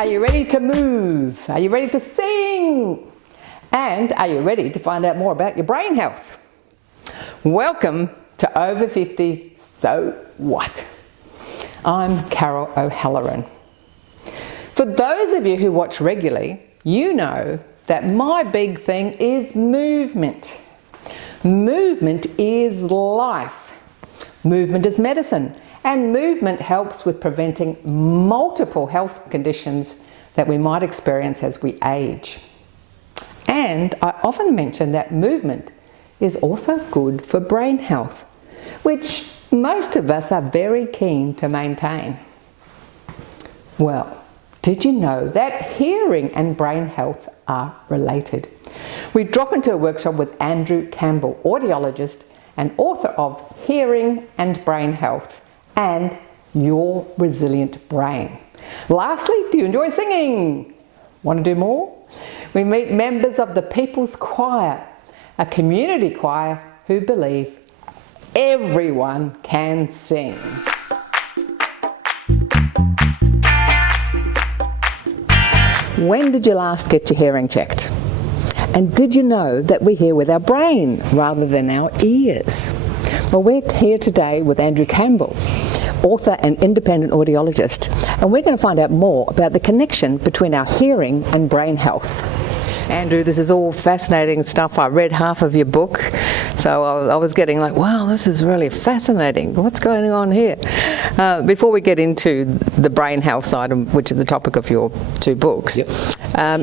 Are you ready to move? Are you ready to sing? And are you ready to find out more about your brain health? Welcome to Over 50, So What? I'm Carol O'Halloran. For those of you who watch regularly, you know that my big thing is movement. Movement is life. Movement is medicine. And movement helps with preventing multiple health conditions that we might experience as we age. And I often mention that movement is also good for brain health, which most of us are very keen to maintain. Well, did you know that hearing and brain health are related? We drop into a workshop with Andrew Campbell, audiologist and author of Hearing and Brain Health and Your Resilient Brain. Lastly, do you enjoy singing? Want to do more? We meet members of the People's Choir, a community choir who believe everyone can sing. When did you last get your hearing checked? And did you know that we hear with our brain rather than our ears? Well, we're here today with Andrew Campbell, author and independent audiologist, and we're going to find out more about the connection between our hearing and brain health. Andrew, this is all fascinating stuff. I read half of your book, so I was getting like, wow, this is really fascinating. What's going on here? Before we get into the brain health side, which is the topic of your two books, Yep.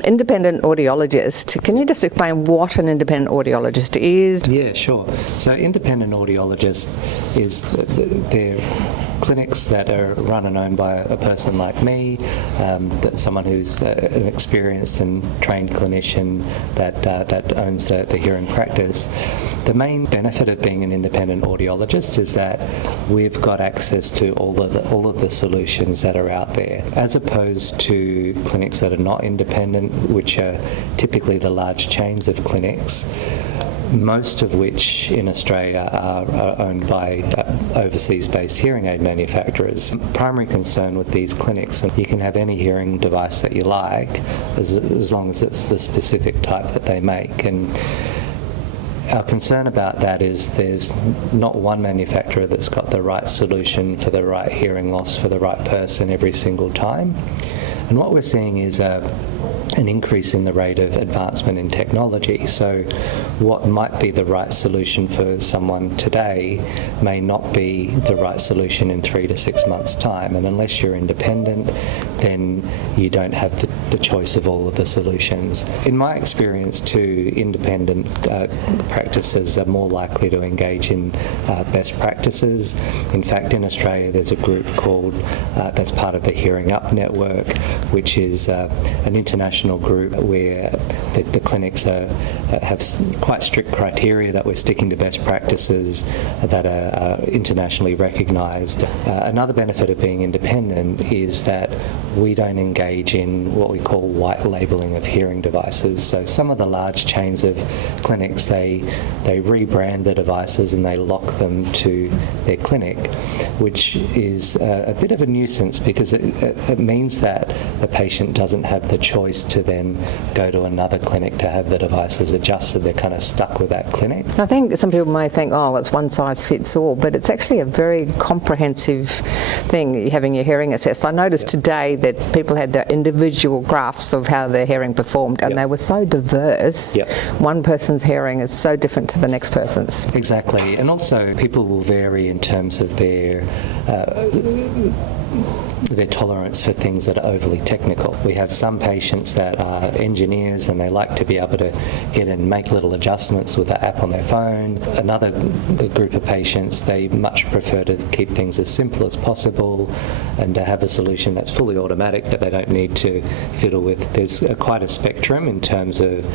Independent audiologist, can you just explain what an independent audiologist is? Yeah, sure. So independent audiologist is they're clinics that are run and owned by a person like me, someone who's an experienced and trained clinician that owns the hearing practice. The main benefit of being an independent audiologist is that we've got access to all of the solutions that are out there, as opposed to clinics that are not independent, which are typically the large chains of clinics, most of which in Australia are owned by overseas-based hearing aid manufacturers. Primary concern with these clinics, and you can have any hearing device that you like, as long as it's the specific type that they make. And our concern about that is there's not one manufacturer that's got the right solution for the right hearing loss for the right person every single time. And what we're seeing is an increase in the rate of advancement in technology. So what might be the right solution for someone today may not be the right solution in 3 to 6 months' time. And unless you're independent, then you don't have the choice of all of the solutions. In my experience too, independent practices are more likely to engage in best practices. In fact, in Australia there's a group called, that's part of the Hearing Up Network, which is an international group where the clinics have quite strict criteria that we're sticking to best practices that are internationally recognised. Another benefit of being independent is that we don't engage in what we call white labelling of hearing devices. So some of the large chains of clinics, they rebrand the devices and they lock them to their clinic, which is a bit of a nuisance because it means that the patient doesn't have the choice to then go to another clinic to have the devices adjusted. They're kind of stuck with that clinic. I think some people may think, oh, it's one size fits all, but it's actually a very comprehensive thing, having your hearing assessed. I noticed today that people had their individual graphs of how their hearing performed, and they were so diverse. One person's hearing is so different to the next person's. Exactly, and also people will vary in terms of their tolerance for things that are overly technical. We have some patients that are engineers and they like to be able to get in and make little adjustments with the app on their phone. Another group of patients, they much prefer to keep things as simple as possible and to have a solution that's fully automatic that they don't need to fiddle with. There's quite a spectrum in terms of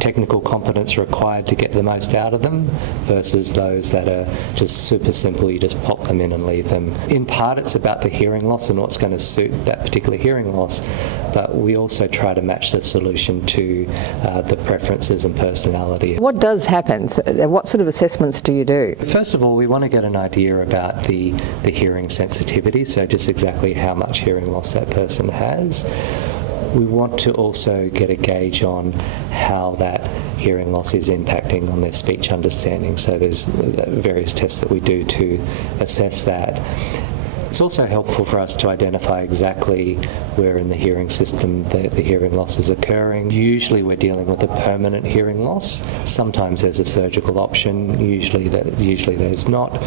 technical competence required to get the most out of them versus those that are just super simple, you just pop them in and leave them. In part it's about the hearing loss and what's going to suit that particular hearing loss, but we also try to match the solution to the preferences and personality. What does happen? What sort of assessments do you do? First of all, we want to get an idea about the hearing sensitivity, so just exactly how much hearing loss that person has. We want to also get a gauge on how that hearing loss is impacting on their speech understanding. So there's various tests that we do to assess that. It's also helpful for us to identify exactly where in the hearing system the hearing loss is occurring. Usually we're dealing with a permanent hearing loss. Sometimes there's a surgical option, usually there's not.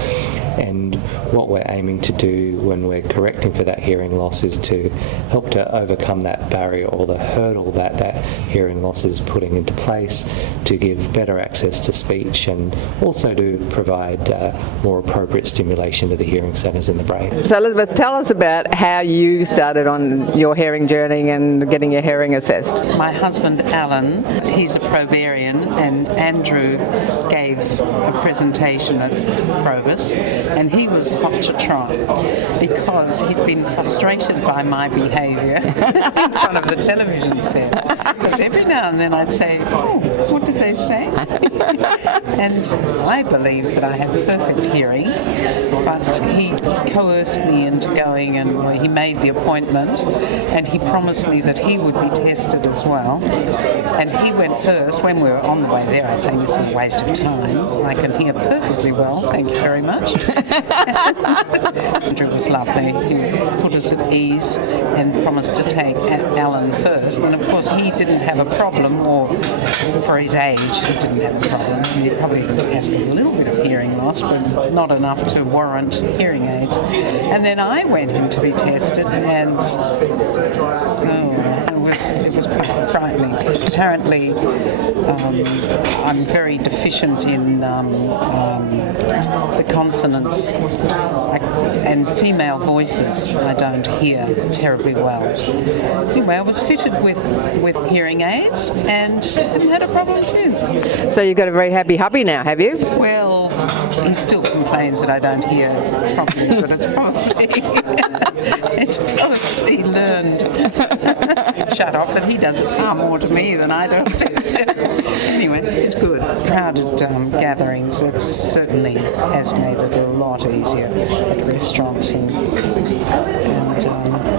And what we're aiming to do when we're correcting for that hearing loss is to help to overcome that barrier or the hurdle that hearing loss is putting into place to give better access to speech and also to provide more appropriate stimulation to the hearing centres in the brain. So Elizabeth, tell us about how you started on your hearing journey and getting your hearing assessed. My husband Alan, he's a Probarian, and Andrew gave a presentation at Probus, and he was hot to trot because he'd been frustrated by my behaviour in front of the television set. Because every now and then I'd say, "Oh, what did they say?" And I believed that I had perfect hearing, but he coerced me into going, and he made the appointment, and he promised me that he would be tested as well. And he went first. When we were on the way there, I was saying, "This is a waste of time. I can hear perfectly well. Thank you very much." Andrew was lovely. He put us at ease and promised to take Alan first. And of course, he didn't have a problem, or for his age, he didn't have a problem. He probably has a little bit of hearing loss, but not enough to warrant hearing aids. And then I went in to be tested, and so it was quite frightening. Apparently, I'm very deficient in the consonants and female voices. I don't hear terribly well. Anyway, I was fitted with hearing aids and haven't had a problem since. So you've got a very happy hubby now, have you? Well, he still complains that I don't hear properly, but it's probably learned. Shut up, but he does it far more to me than I do. Anyway, it's good. Crowded gatherings, it certainly has made it a lot easier at restaurants and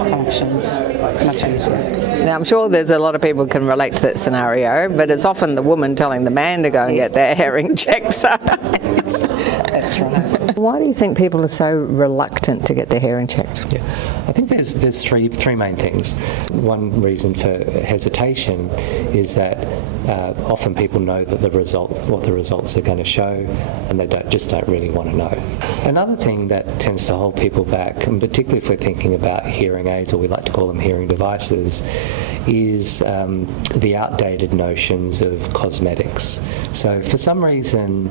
functions, much easier. Now, I'm sure there's a lot of people can relate to that scenario, but it's often the woman telling the man to go and get their hearing checked. So. That's right. Why do you think people are so reluctant to get their hearing checked? Yeah. I think there's three main things. One reason for hesitation is that often people know that what the results are going to show, and they just don't really want to know. Another thing that tends to hold people back, and particularly if we're thinking about hearing aids, or we like to call them hearing devices, is the outdated notions of cosmetics. So for some reason,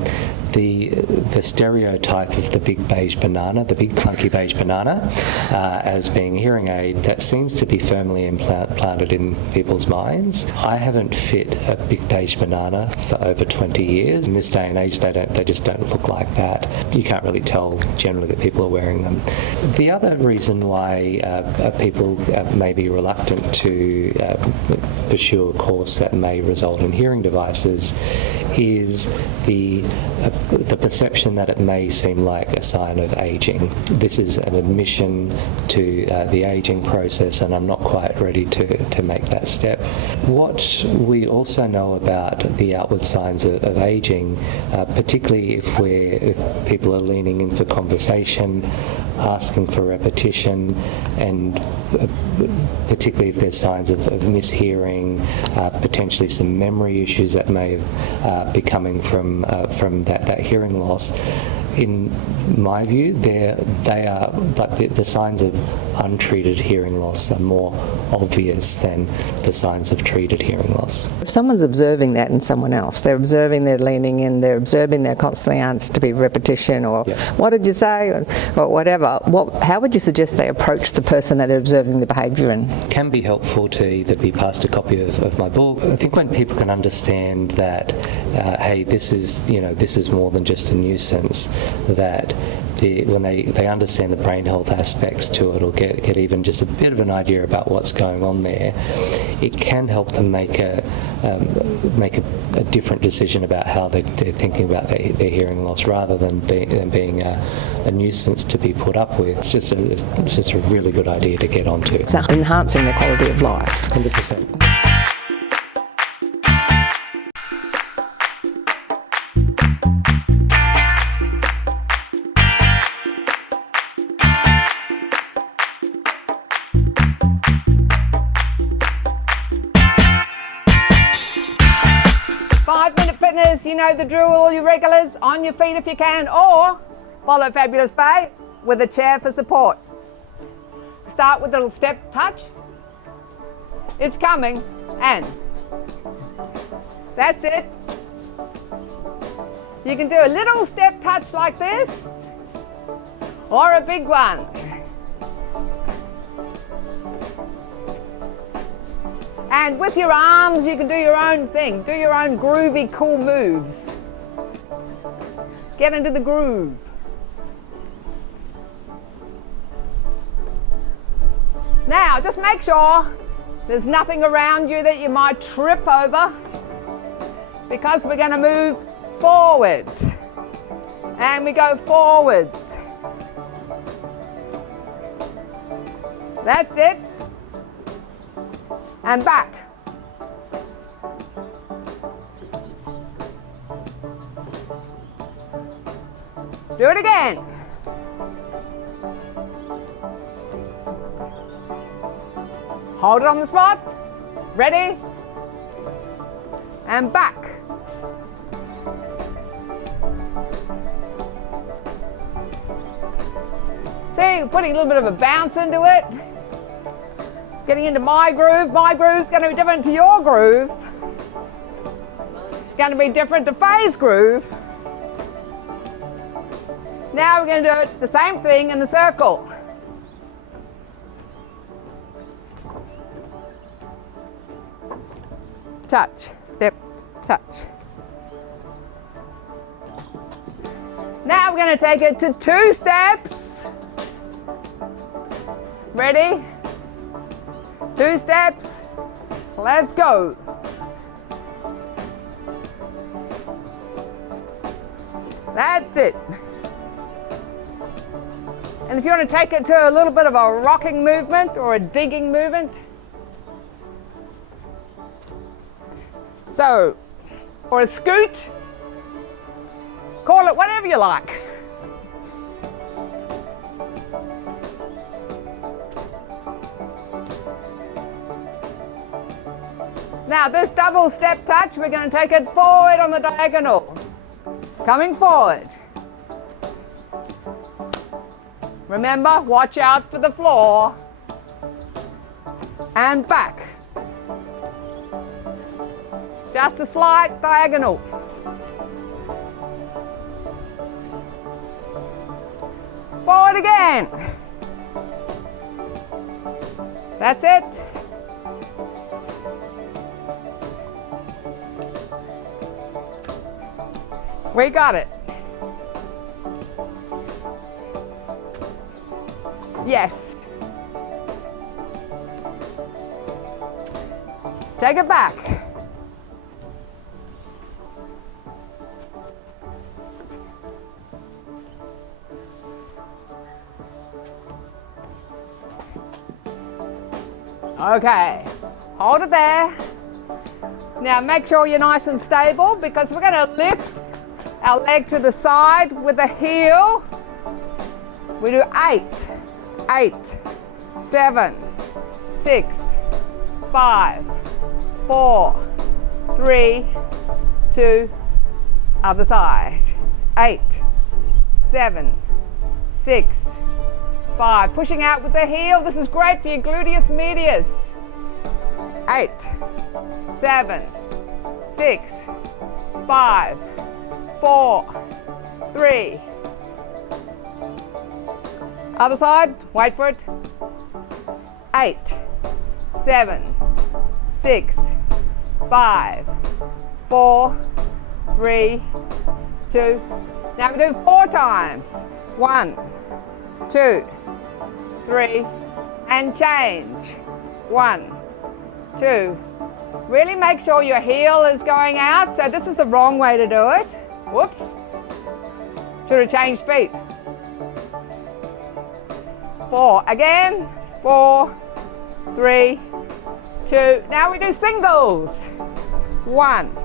the stereotype of the big beige banana, the big clunky beige banana, as being a hearing aid, that seems to be firmly implanted in people's minds. I haven't fit a big beige banana for over 20 years. In this day and age, they just don't look like that. You can't really tell generally that people are wearing them. The other reason why people may be reluctant to pursue a course that may result in hearing devices is the perception that it may seem like a sign of aging. This is an admission to the aging process, and I'm not quite ready to make that step. What we also know about the outward signs of aging, particularly if people are leaning in for conversation, asking for repetition, and particularly if there's signs of mishearing, potentially some memory issues that may be coming from that hearing loss, in my view, they are, but the signs of untreated hearing loss are more obvious than the signs of treated hearing loss. If someone's observing that in someone else, they're observing they're leaning in, they're observing their constantly answers to be repetition, or what did you say, or whatever, how would you suggest they approach the person that they're observing the behaviour in? It can be helpful to either be passed a copy of my book. I think when people can understand that, hey, this is more than just a nuisance, that when they understand the brain health aspects to it, or get even just a bit of an idea about what's going on there, it can help them make a different decision about how they're thinking about their hearing loss, rather than being a nuisance to be put up with. It's just a really good idea to get onto. It's enhancing their quality of life. 100%. 5-minute fitness, you know the drill, all you regulars, on your feet if you can, or follow Fabulous Faye with a chair for support. Start with a little step touch. It's coming, and that's it. You can do a little step touch like this, or a big one. And with your arms, you can do your own thing. Do your own groovy, cool moves. Get into the groove. Now, just make sure there's nothing around you that you might trip over, because we're going to move forwards. And we go forwards. That's it. And back. Do it again. Hold it on the spot. Ready? And back. See, putting a little bit of a bounce into it. Getting into my groove. My groove's going to be different to your groove. Going to be different to Faye's groove. Now we're going to do it the same thing in the circle. Touch, step, touch. Now we're going to take it to 2 steps. Ready? 2 steps. Let's go. That's it. And if you want to take it to a little bit of a rocking movement or a digging movement, so, or a scoot, call it whatever you like. Now this double step touch, we're going to take it forward on the diagonal. Coming forward. Remember, watch out for the floor. And back. Just a slight diagonal. Forward again. That's it. We got it. Yes. Take it back. Okay, hold it there. Now make sure you're nice and stable, because we're going to lift our leg to the side with the heel. We do 8, 7, 6, 5, 4, 3, 2, other side. 8, 7, 6, 5. Pushing out with the heel. This is great for your gluteus medius. 8, 7, 6, 5, 4, 3. Other side, wait for it. 8, 7, 6, 5, 4, 3, 2. Now we do 4 times. 1, 2, 3, and change. 1, 2. Really make sure your heel is going out. So this is the wrong way to do it. Whoops. Should have changed feet. 4. Again. 4, 3, 2. Now we do singles. 1.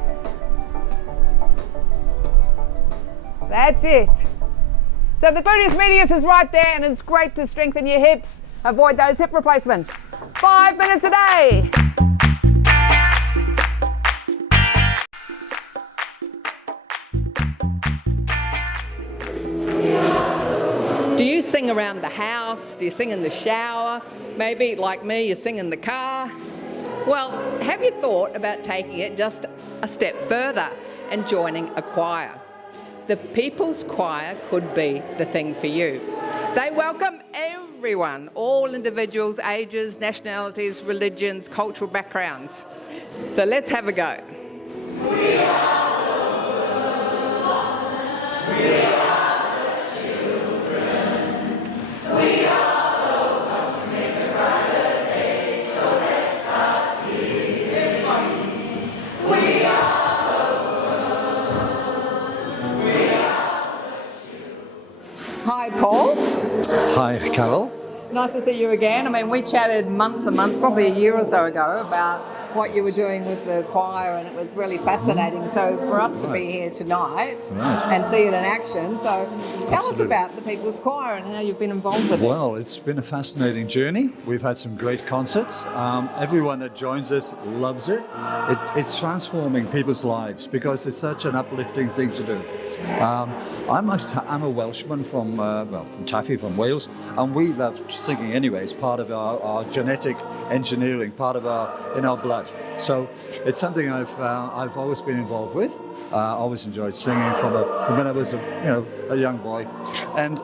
That's it. So the gluteus medius is right there, and it's great to strengthen your hips. Avoid those hip replacements. 5 minutes a day. Do you sing around the house? Do you sing in the shower? Maybe, like me, you sing in the car. Well, have you thought about taking it just a step further and joining a choir? The People's Choir could be the thing for you. They welcome everyone, all individuals, ages, nationalities, religions, cultural backgrounds. So let's have a go. We are the ones. We are Hi, Paul. Hi, Carol. Nice to see you again. I mean, we chatted months and months, probably a year or so ago, about what you were doing with the choir, and it was really fascinating. So for us to be here tonight and see it in action, so tell us about the People's Choir and how you've been involved with it. Well, it's been a fascinating journey. We've had some great concerts. Everyone that joins us loves it. It's transforming people's lives because it's such an uplifting thing to do. I'm a Welshman from Taffy, from Wales, and we love singing anyway. It's part of our genetic engineering, part of in our blood. So it's something I've always been involved with. I always enjoyed singing from when I was a young boy, and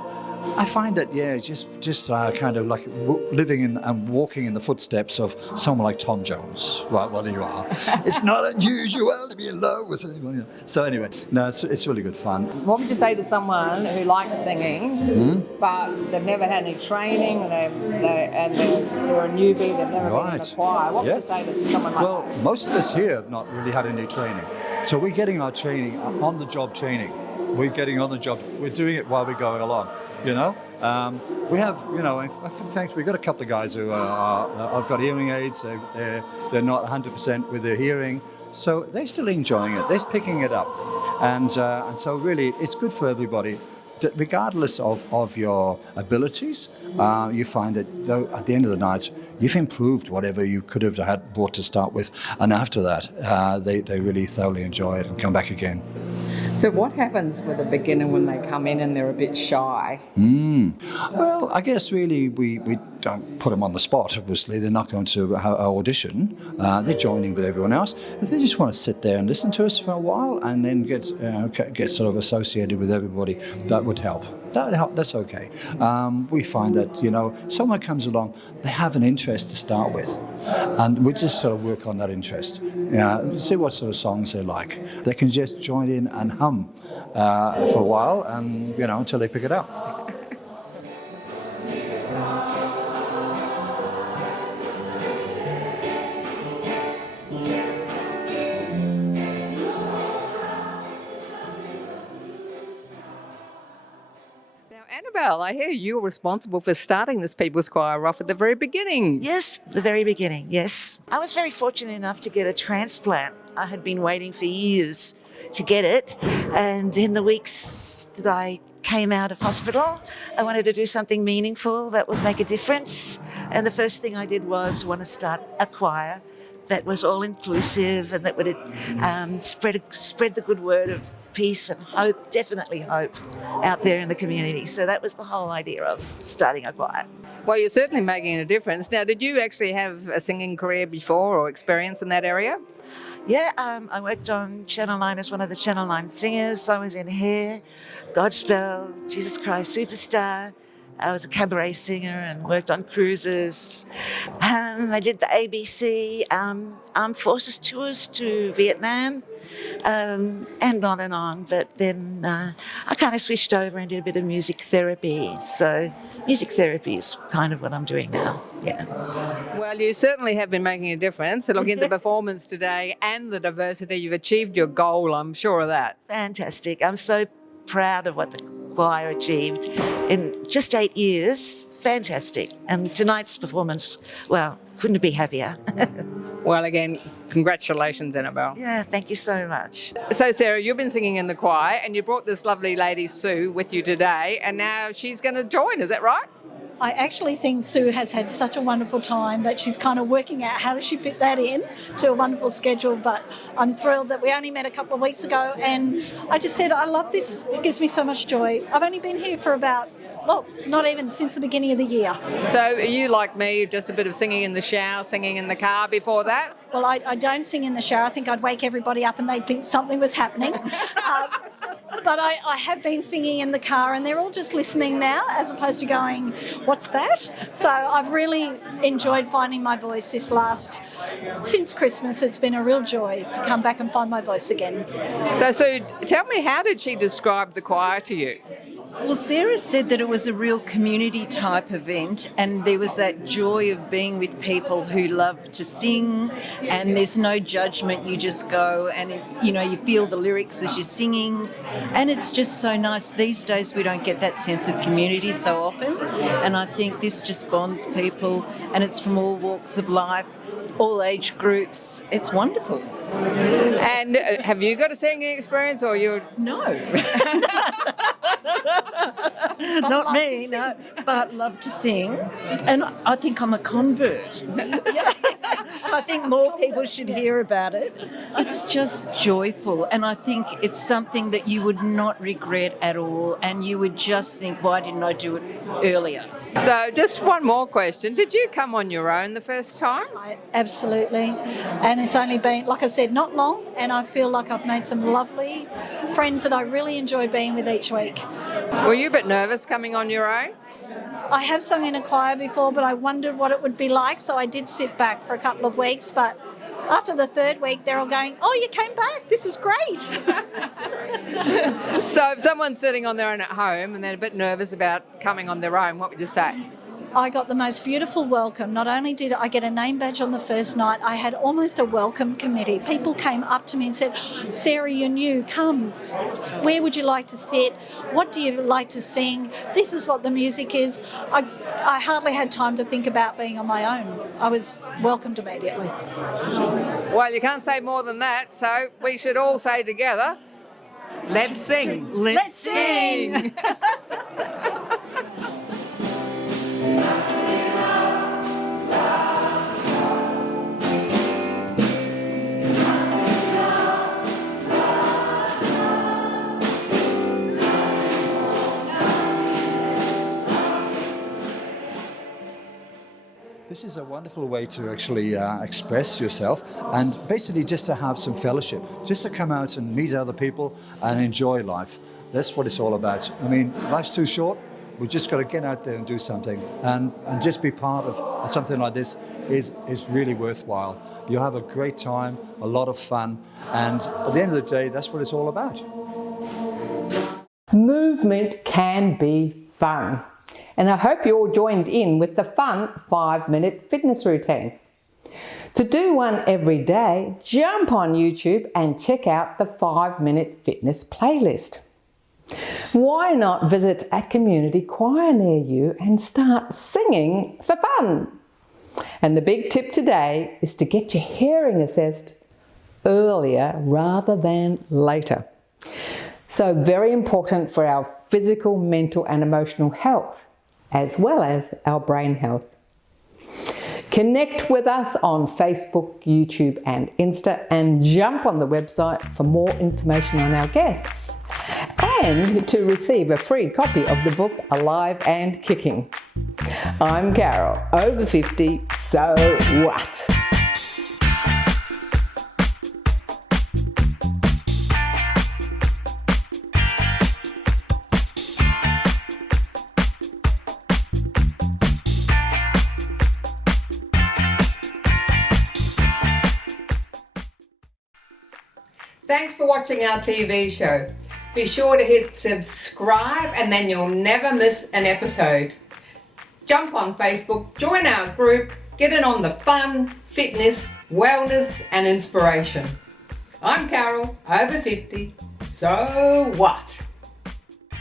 I find that just kind of like living in and walking in the footsteps of someone like Tom Jones. Right, well there you are. It's not unusual to be in love with anyone. So anyway, no, it's really good fun. What would you say to someone who likes singing, but they've never had any training, they're a newbie, they've never been in a choir? What would you say to someone like that? Well, most of us here have not really had any training. So we're getting our training, on-the-job training. We're getting on the job. We're doing it while we're going along. We have, in fact, we've got a couple of guys who have got hearing aids. They're not 100% with their hearing, so they're still enjoying it. They're picking it up, and so really, it's good for everybody. Regardless of your abilities, you find that though at the end of the night, you've improved whatever you could have had brought to start with, and after that, they really thoroughly enjoy it and come back again. So what happens with a beginner when they come in and they're a bit shy? Well, I guess really we don't put them on the spot, obviously. They're not going to audition. They're joining with everyone else. If they just want to sit there and listen to us for a while and then get sort of associated with everybody, that would help. That's okay. We find that, someone comes along, they have an interest to start with. And we just sort of work on that interest. See what sort of songs they like. They can just join in and hum for a while and, until they pick it up. Annabelle, I hear you were responsible for starting this People's Choir off at the very beginning. Yes, the very beginning, yes. I was very fortunate enough to get a transplant. I had been waiting for years to get it, and in the weeks that I came out of hospital, I wanted to do something meaningful that would make a difference, and the first thing I did was want to start a choir that was all-inclusive and that would spread the good word of peace and hope, definitely hope, out there in the community. So that was the whole idea of starting a choir. Well, you're certainly making a difference. Now, did you actually have a singing career before or experience in that area? Yeah, I worked on Channel 9 as one of the Channel 9 singers. I was in Hair, Godspell, Jesus Christ Superstar. I was a cabaret singer and worked on cruises. I did the ABC Armed Forces tours to Vietnam, and on and on. But then I kind of switched over and did a bit of music therapy. So music therapy is kind of what I'm doing now. Yeah. Well, you certainly have been making a difference. Looking at the performance today and the diversity, you've achieved your goal, I'm sure of that. Fantastic. I'm so proud of what the choir achieved in just 8 years. Fantastic. And tonight's performance, well, couldn't be happier. Well, again, congratulations, Annabelle. Yeah, thank you so much. So, Sarah, you've been singing in the choir and you brought this lovely lady, Sue, with you today, and now she's going to join, is that right? I actually think Sue has had such a wonderful time that she's kind of working out how does she fit that in to a wonderful schedule. But I'm thrilled that we only met a couple of weeks ago, and I just said, I love this. It gives me so much joy. I've only been here for about, well, not even since the beginning of the year. So are you like me, just a bit of singing in the shower, singing in the car before that? Well, I don't sing in the shower. I think I'd wake everybody up and they'd think something was happening. But I have been singing in the car and they're all just listening now as opposed to going, what's that? So I've really enjoyed finding my voice since Christmas. It's been a real joy to come back and find my voice again. So Sue, tell me, how did she describe the choir to you? Well, Sarah said that it was a real community type event and there was that joy of being with people who love to sing and there's no judgment. You just go and, you know, you feel the lyrics as you're singing and it's just so nice. These days we don't get that sense of community so often and I think this just bonds people and it's from all walks of life, all age groups. It's wonderful. And have you got a singing experience or you're... No. Not me, no, but love to sing. And I think I'm a convert. I think more people should hear about it. It's just joyful, and I think it's something that you would not regret at all, and you would just think, why didn't I do it earlier? So just one more question. Did you come on your own the first time? Absolutely. And it's only been, like I said, not long, and I feel like I've made some lovely friends that I really enjoy being with each week. Were you a bit nervous coming on your own? I have sung in a choir before, but I wondered what it would be like, so I did sit back for a couple of weeks, but after the third week, they're all going, oh, you came back, this is great. So if someone's sitting on their own at home and they're a bit nervous about coming on their own, what would you say? I got the most beautiful welcome. Not only did I get a name badge on the first night, I had almost a welcome committee. People came up to me and said, Sarah, you're new, come, where would you like to sit? What do you like to sing? This is what the music is. I hardly had time to think about being on my own. I was welcomed immediately. Well, you can't say more than that, so we should all say together, let's sing. Let's sing! This is a wonderful way to actually express yourself and basically just to have some fellowship, just to come out and meet other people and enjoy life. That's what it's all about. I mean, life's too short. We've just got to get out there and do something and just be part of something like this is really worthwhile. You'll have a great time, a lot of fun, and at the end of the day, that's what it's all about. Movement can be fun. And I hope you all joined in with the fun 5-minute fitness routine. To do one every day, jump on YouTube and check out the 5-minute fitness playlist. Why not visit a community choir near you and start singing for fun? And the big tip today is to get your hearing assessed earlier rather than later. So very important for our physical, mental and emotional health, as well as our brain health. Connect with us on Facebook, YouTube and Insta, and jump on the website for more information on our guests. and to receive a free copy of the book Alive and Kicking. I'm Carol, over 50, so what? Thanks for watching our TV show. Be sure to hit subscribe and then you'll never miss an episode. Jump on Facebook, join our group, get in on the fun, fitness, wellness and inspiration. I'm Carol, over 50, so what?